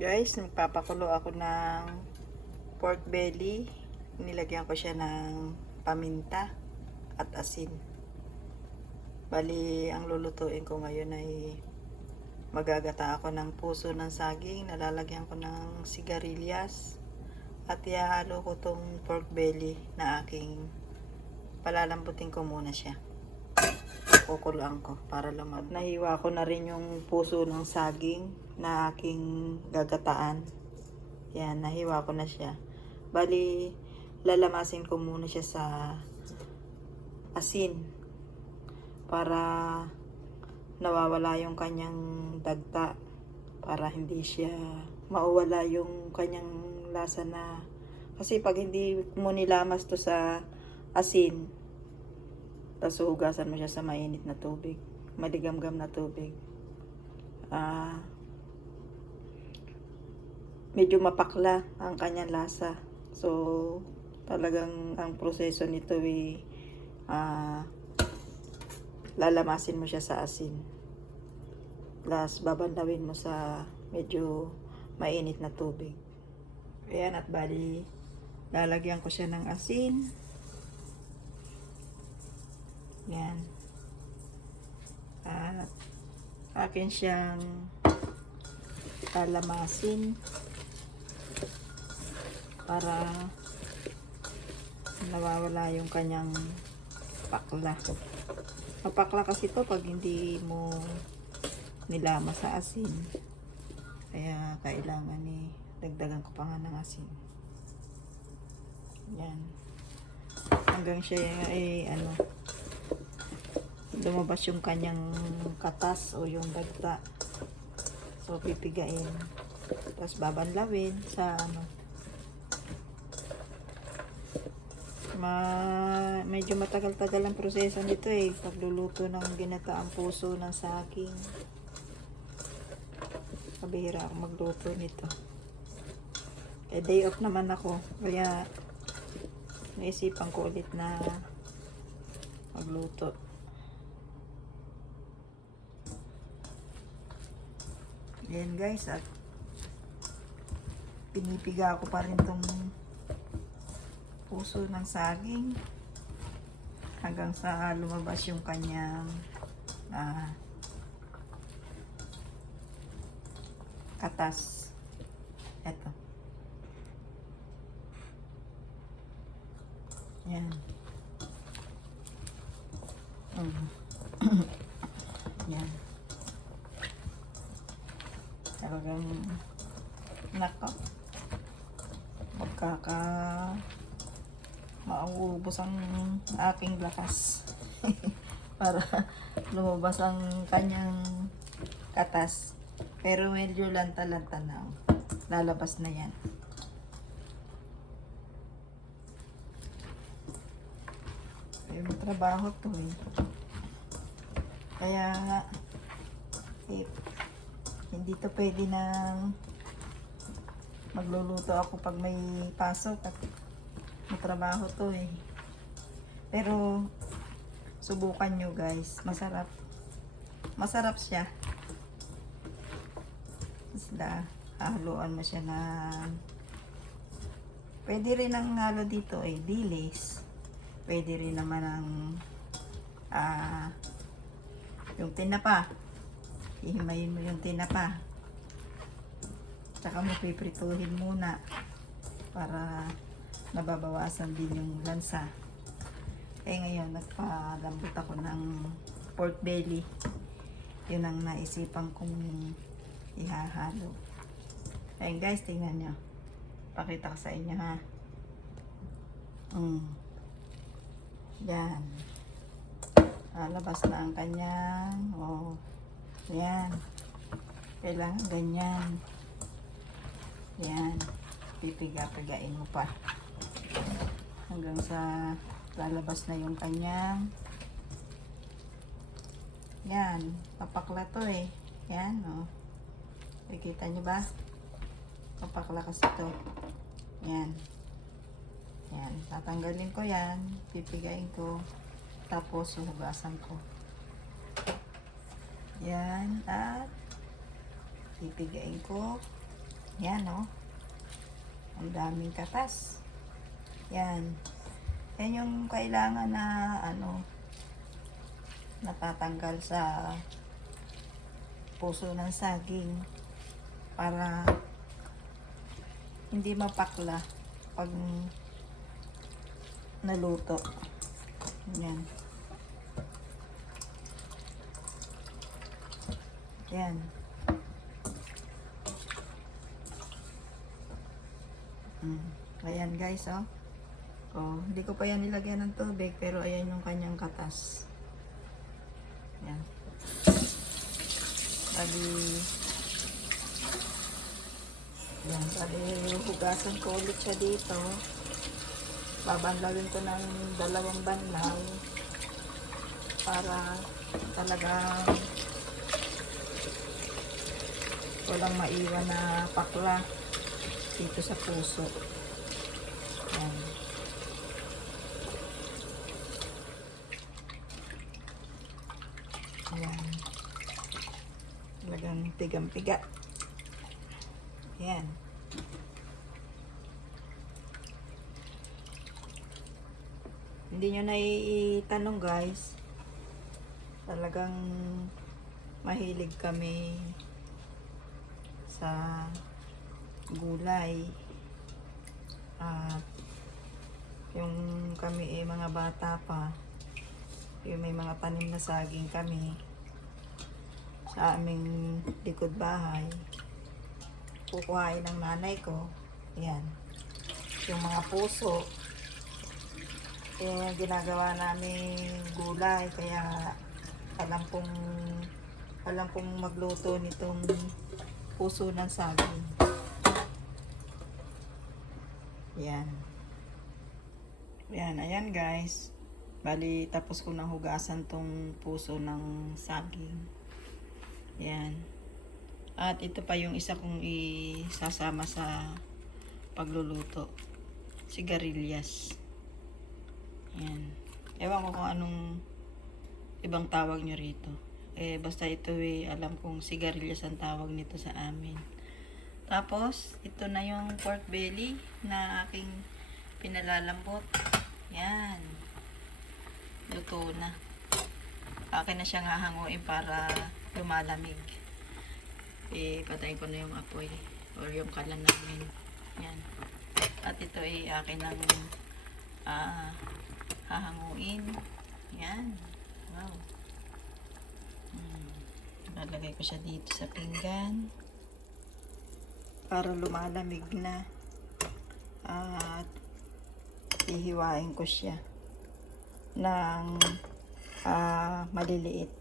Guys, nagpapakulo ako ng pork belly. Nilagyan ko siya ng paminta at asin. Bali, ang lulutuin ko ngayon ay magagata ako ng puso ng saging. Nalalagyan ko ng sigarilyas. At ihahalo ko tong pork belly na aking palalambutin ko muna siya. Kukuloan ko para lumab. Nahiwa ko na rin yung puso ng saging na aking gagataan. Yan, nahiwa ko na siya. Bali, lalamasin ko muna siya sa asin para nawawala yung kanyang dagta, para hindi siya mawala yung kanyang lasa na, kasi pag hindi mo nilamas to sa asin, tapos hugasan mo siya sa mainit na tubig, maligamgam na tubig, medyo mapakla ang kanyang lasa. So talagang ang proseso nito ay lalamasin mo siya sa asin, plus babandawin mo sa medyo mainit na tubig. Ayan, at bali lalagyan ko siya ng asin. Yan. At akin siyang lalamasin para nawawala yung kanyang pakla. Mapakla kasi to pag hindi mo nilama sa asin. Kaya kailangan dagdagan ko pa nga ng asin. Yan. Hanggang siya lumabas yung kanyang katas o yung dagta. So pipigain. Tapos babanlawin sa medyo matagal-tagal ang proseso nito pagluluto ng ginataang puso ng saging. Kabihira ako magluto nito. Day off naman ako, kaya naisipan ko ulit na magluto. Ayan guys, at pinipiga ko pa rin tong puso ng saging hanggang sa lumabas yung kanyang katas. Eto. Yan. Yan. Talagang nako, mauubos ang aking lakas para lumabas ang kanyang katas. Pero medyo lanta-lanta na. Lalabas na yan. Ay, trabaho to Kaya hindi to pwede na magluluto ako pag may pasok at may trabaho to Pero subukan nyo guys, masarap siya. Isda, haluan mo siya na pwede rin ang halo dito dilis. Pwede rin naman ang yung tinapa. Ihimayin mo yung tinapa. Tsaka mo piprituhin muna para nababawasan din yung lansa. Ngayon nagpalambot ako ng pork belly. Yun ang naisipan kong ihahalo. Ayun guys, tingnan nyo. Pakita ko sa inyo ha. Yan. Labas na ang kanyang yan. Kailangan ganyan. Yan. Pipiga-pigain mo pa hanggang sa lalabas na yung kanyang yan. Papakla to yan nakikita nyo ba? Papakla kasi to. Yan. Yan. Tatanggalin ko yan. Pipigain ko. Tapos hugasan ko. Yan. At pipigain ko. Yan, oh. Ang daming katas. Yan. Yan yung kailangan na, ano, natatanggal sa puso ng saging para hindi mapakla pag naluto. Yan. Yan. Ayan guys, oh. Oh, hindi ko pa yan nilagyan ng tubig, pero ayan yung kanyang katas. Yan. Bali, yan, bali, hugasan ko ulit siya dito. Babanlawin ko ng 2 banlaw para talagang walang maiwan na pakla dito sa puso. Yan. Ayan. Talagang pigang-piga. Ayan. Hindi nyo na itanong guys. Talagang mahilig kami sa gulay. At yung kami mga bata pa, yung may mga tanim na saging kami sa aming likod bahay, kukuhain ng nanay ko. Ayan, yung mga puso, ginagawa namin gulay, kaya alam kong magluto nitong puso ng saging. Ayan. Ayan, ayan guys. Bali, tapos ko nang hugasan tong puso ng saging. Ayan. At ito pa yung isa kong isasama sa pagluluto. Sigarilyas. Ayan. Ewan ko kung anong ibang tawag nyo rito. Basta ito alam kong sigarilyas ang tawag nito sa amin. Tapos, ito na yung pork belly na aking pinalalambot. Ayan. Luto na. Akin na siyang hahanguin para lumalamig. Patayin ko na yung apoy or yung kalan namin. Yan. At ito akin lang hahanguin. Yan. Wow. Lalagay ko siya dito sa pinggan para lumalamig na. At hihiwain ko siya ng maliliit.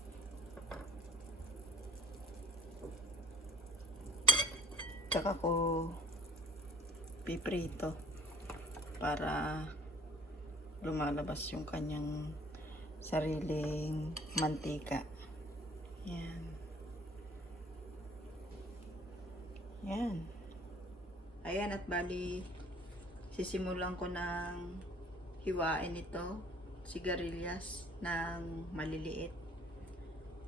Tsaka ko piprito para lumalabas yung kanyang sariling mantika. Yan. Yan. Ayan, at bali sisimulan ko ng hiwain ito, sigarilyas, ng maliliit.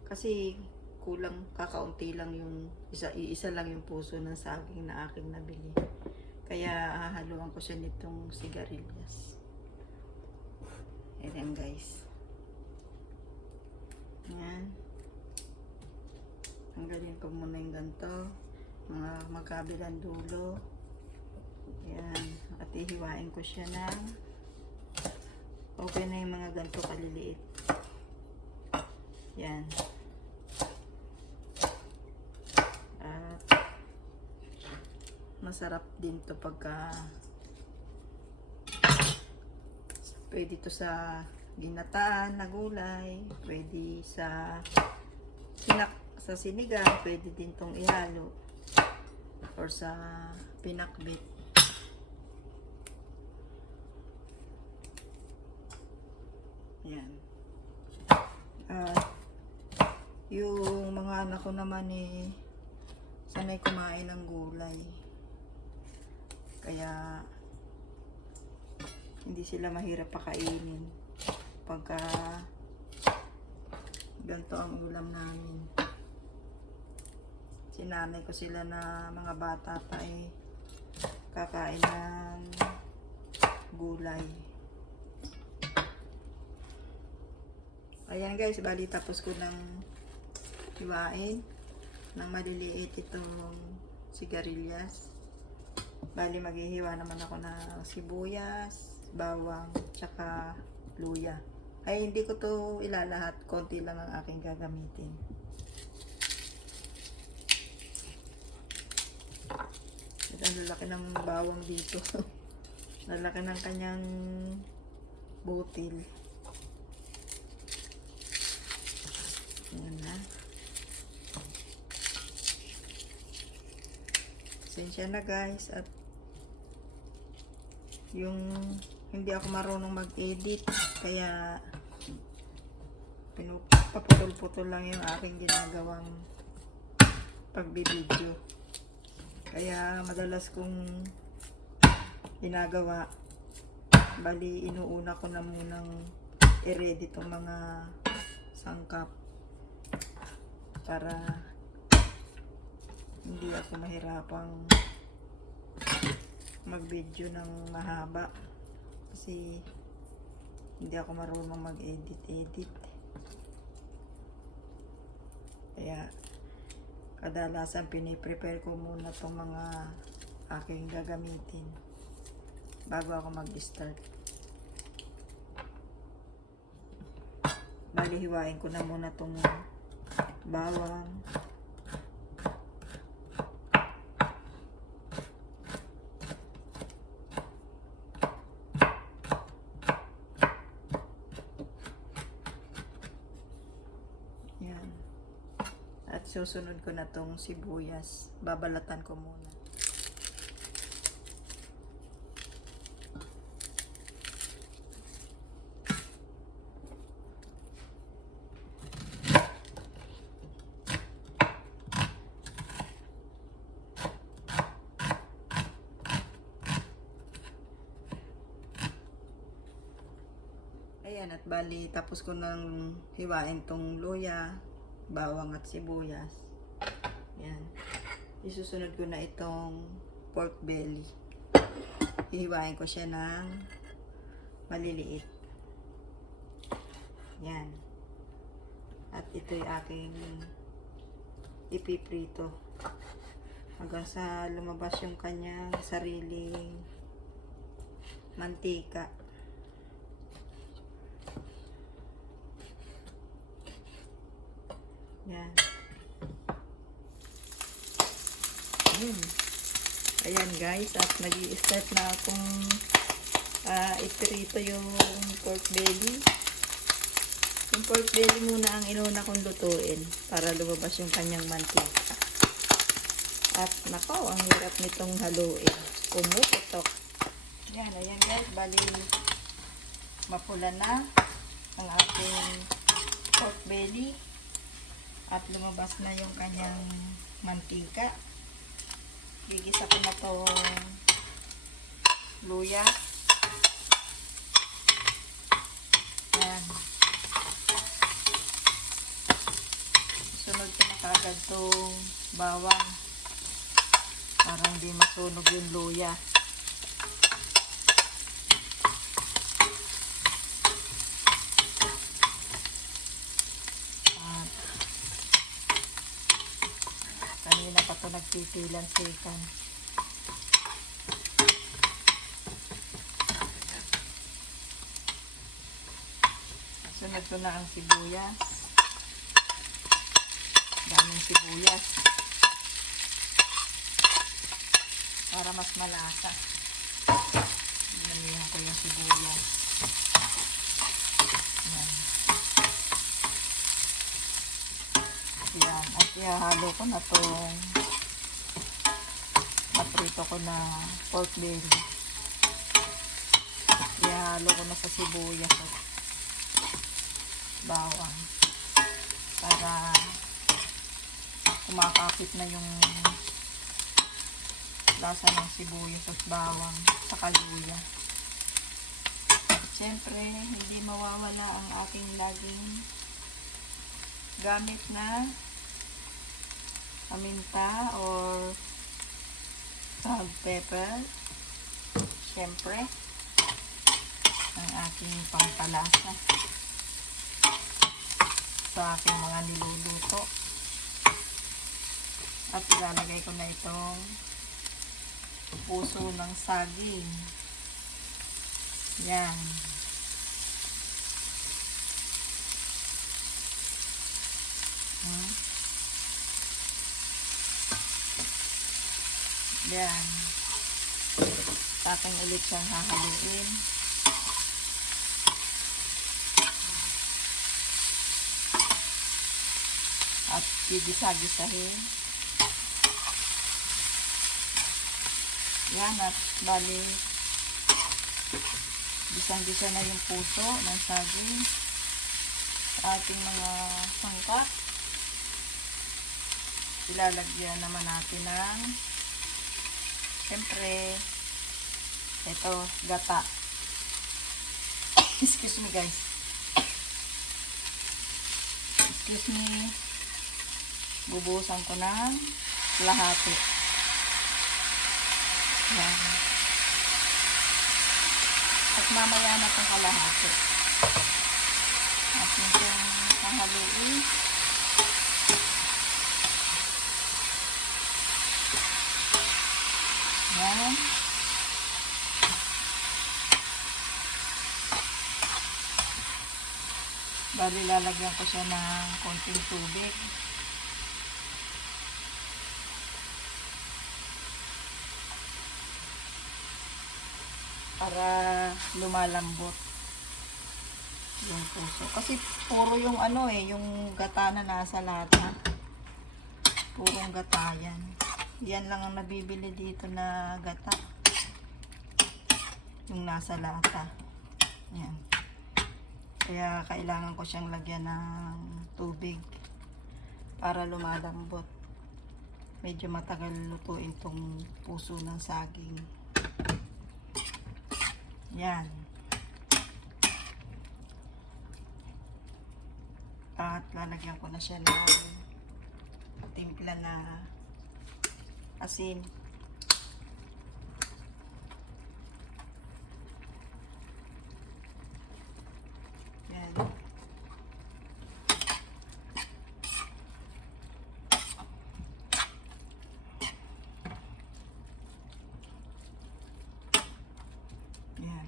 Kasi kulang, kakaunti lang yung isa lang yung puso ng saging na aking nabili. Kaya hahaluan ko siya nitong sigarilyas. Ayan guys. Ayan. Tanggalin ko muna yung ganito, mga magkabilang dulo. Ayan. At ihiwain ko siya ng okay na yung mga ganito kaliliit. Yan. At masarap din to pagka pwede to sa ginataan na gulay, pwede sa sinigang, pwede din tong ihalo or sa pinakbit. Yan. Yung mga anak ko naman sanay kumain ng gulay. Kaya hindi sila mahirap pakainin pagka ganito ang ulam namin. Sinanay ko sila na mga bata pa kakain ng gulay. Ayan guys, bali tapos ko ng hiwain ng maliliit itong sigarilyas. Bali maghihiwa naman ako ng sibuyas, bawang, tsaka luya. Ay hindi ko to ilalahat, konti lang ang aking gagamitin. Ang lalaki ng bawang dito. Lalaki ng kanyang butil. Ayan na. Pasensya na guys, at yung hindi ako marunong mag-edit, kaya paputol-putol lang yung aking ginagawang pagbibideo. Kaya madalas kong ginagawa, bali inuuna ko na munang i-ready itong mga sangkap para hindi ako mahirapang mag-video ng mahaba kasi hindi ako marunong mag-edit. Kaya kadalasan piniprepare ko muna itong mga aking gagamitin bago ako mag-start. Bali hiwain ko na muna itong bawang, yan, at susunod ko na tong sibuyas, babalatan ko muna. Ayan, at bali tapos ko nang hiwain tong luya, bawang at sibuyas. Ayan. Isusunod ko na itong pork belly. Hihiwain ko siya ng maliliit. Ayan. At ito'y aking ipiprito hanggang sa lumabas yung kanyang sariling mantika. Yan. Ayan guys, at nag-i-start na akong iprito yung pork belly. Yung pork belly muna ang inuna kong lutuin para lumabas yung kanyang mantika. At nako, ang hirap nitong haluin. Pumuputok. Yan, ayan guys, bali mapula na ang ating pork belly. At lumabas na yung kanyang mantika. Gigisa ko na itong luya. Ayan. Sunod ko na kagad itong bawang para hindi masunog yung luya. Kanina pa ito nagpipilan-sikan. Sunod ko na ang sibuyas. Daming sibuyas. Para mas malasa. Nalihan ko yung sibuyas. Yan. At ihahalo ko na itong naprito ko na pork belly. Ihahalo ko na sa sibuyas at bawang para kumakapit na yung lasa ng sibuyas at bawang sa luya. At syempre, hindi mawawala ang aking laging gamit na paminta or ground pepper. Siyempre, ang aking pampalasa sa aking mga niluluto. At ilalagay ko na itong puso ng saging. Yan. Yan. Ating ulit siyang hahaluin. At gigisa-gisahin. Yan, at bali gisang-gisa na yung puso ng saging sa ating mga sangkap. Ilalagyan naman natin ng siyempre ito, gata. Excuse me guys. Excuse me. Bubuhusan ko ng lahati. Yan. At mamaya na itong kalahati. At yung hahaluin. Yan. Bali, lalagyan ko siya ng konting tubig. Para lumalambot yung puso. Kasi puro yung yung gata na nasa lata. Purong gata yan. Yan lang ang nabibili dito na gata. Yung nasa lata. Yan. Kaya kailangan ko siyang lagyan ng tubig para lumalambot. Medyo matagal lutuin tong puso ng saging. Yan. At lalagyan ko na siya ng timpla na asin. Yan. Yan.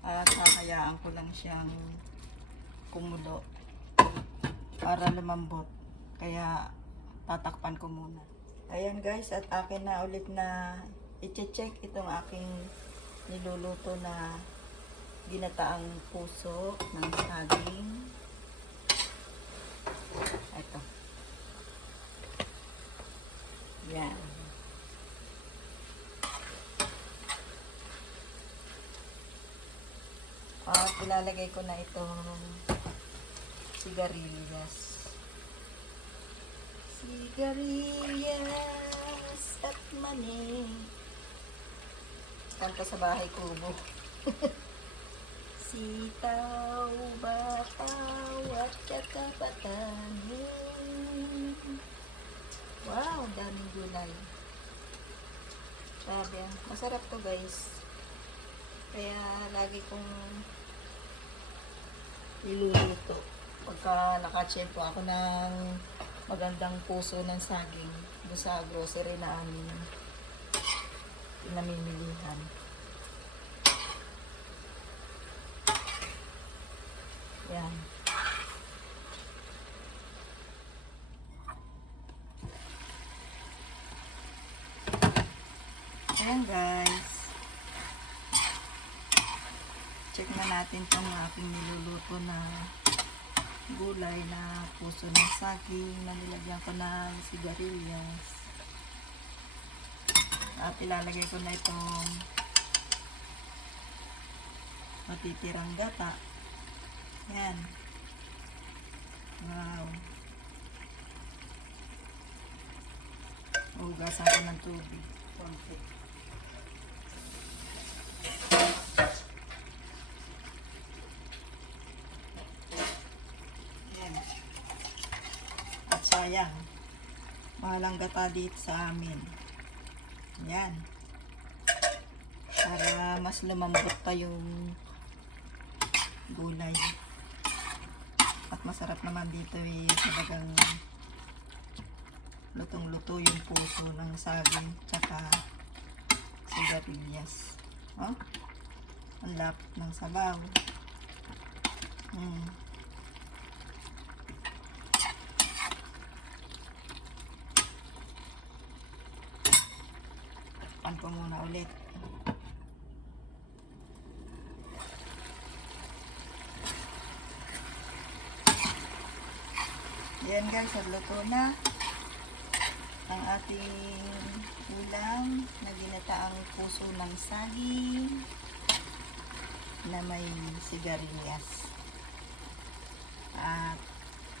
At hahayaan ko lang siyang kumulo para lumambot. Kaya tatakpan ko muna. Ayan guys, at akin na ulit na i-check itong aking niluluto na ginataang puso ng saging. Ito. Yan. At ilalagay ko na itong sigarilyas. Sigarilyas at mani. Kanta sa bahay kubo. Sitaw, bataw, at saka patanin. Wow, daming gulay. Sabi, masarap to guys. Kaya lagi kong niluluto. Pagka nakatsyempo ako ng magandang puso ng saging doon sa grocery na amin namimilihan. Yan. Ayan guys. Check na natin itong aking niluluto na gulay na puso ng saging na nilagyan ko ng sigarilyas. At ilalagay ko na itong matitirang gata. Yan. Wow. Hugasan ko ng tubig. Konti. Yan. At sayang. Mahalang gata dito sa amin. Yan. Para mas lumambot pa yung gulay. At masarap naman dito eh. Talagang lutong-luto yung puso ng saging tsaka sigarilyas. Oh? Ang lapit ng sabaw. Pan ko muna ulit. Yan guys, luto na ang ating ulam na ginataang puso ng saging na may sigarilyas. At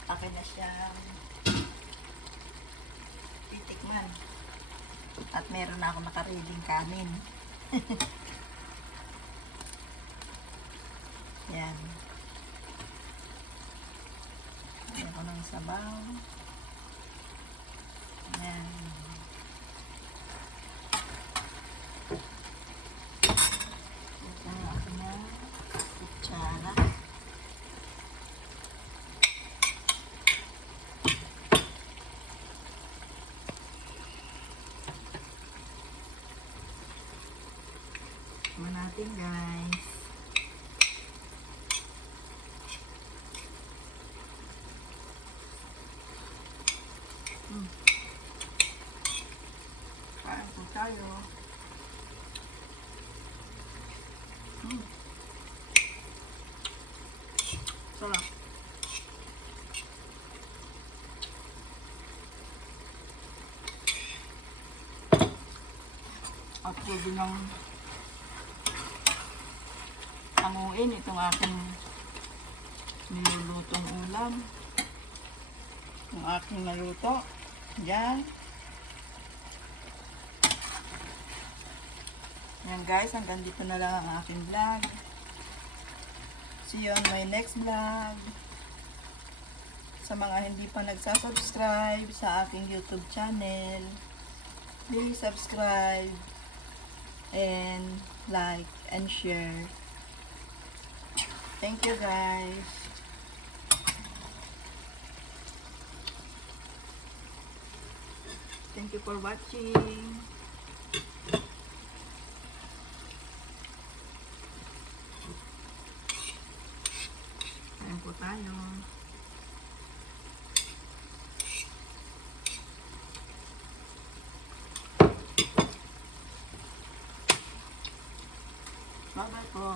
akin na siyang titikman. At meron na ako nakareading kanin. Yan. Ayan ko ng sabaw. Yan. Ito ang aking na kutsara. Tignan natin guys. Kain po tayo. Sarap. At pwede nang hanguin itong aking nilulutong ulam. Yung aking naluto. Yan. Yan guys, hanggang dito na lang ang aking vlog. See you on my next vlog. Sa mga hindi pa nagsasubscribe sa aking YouTube channel, please subscribe and like and share. Thank you guys. Thank you for watching. Ayan po tayo. Bye-bye po.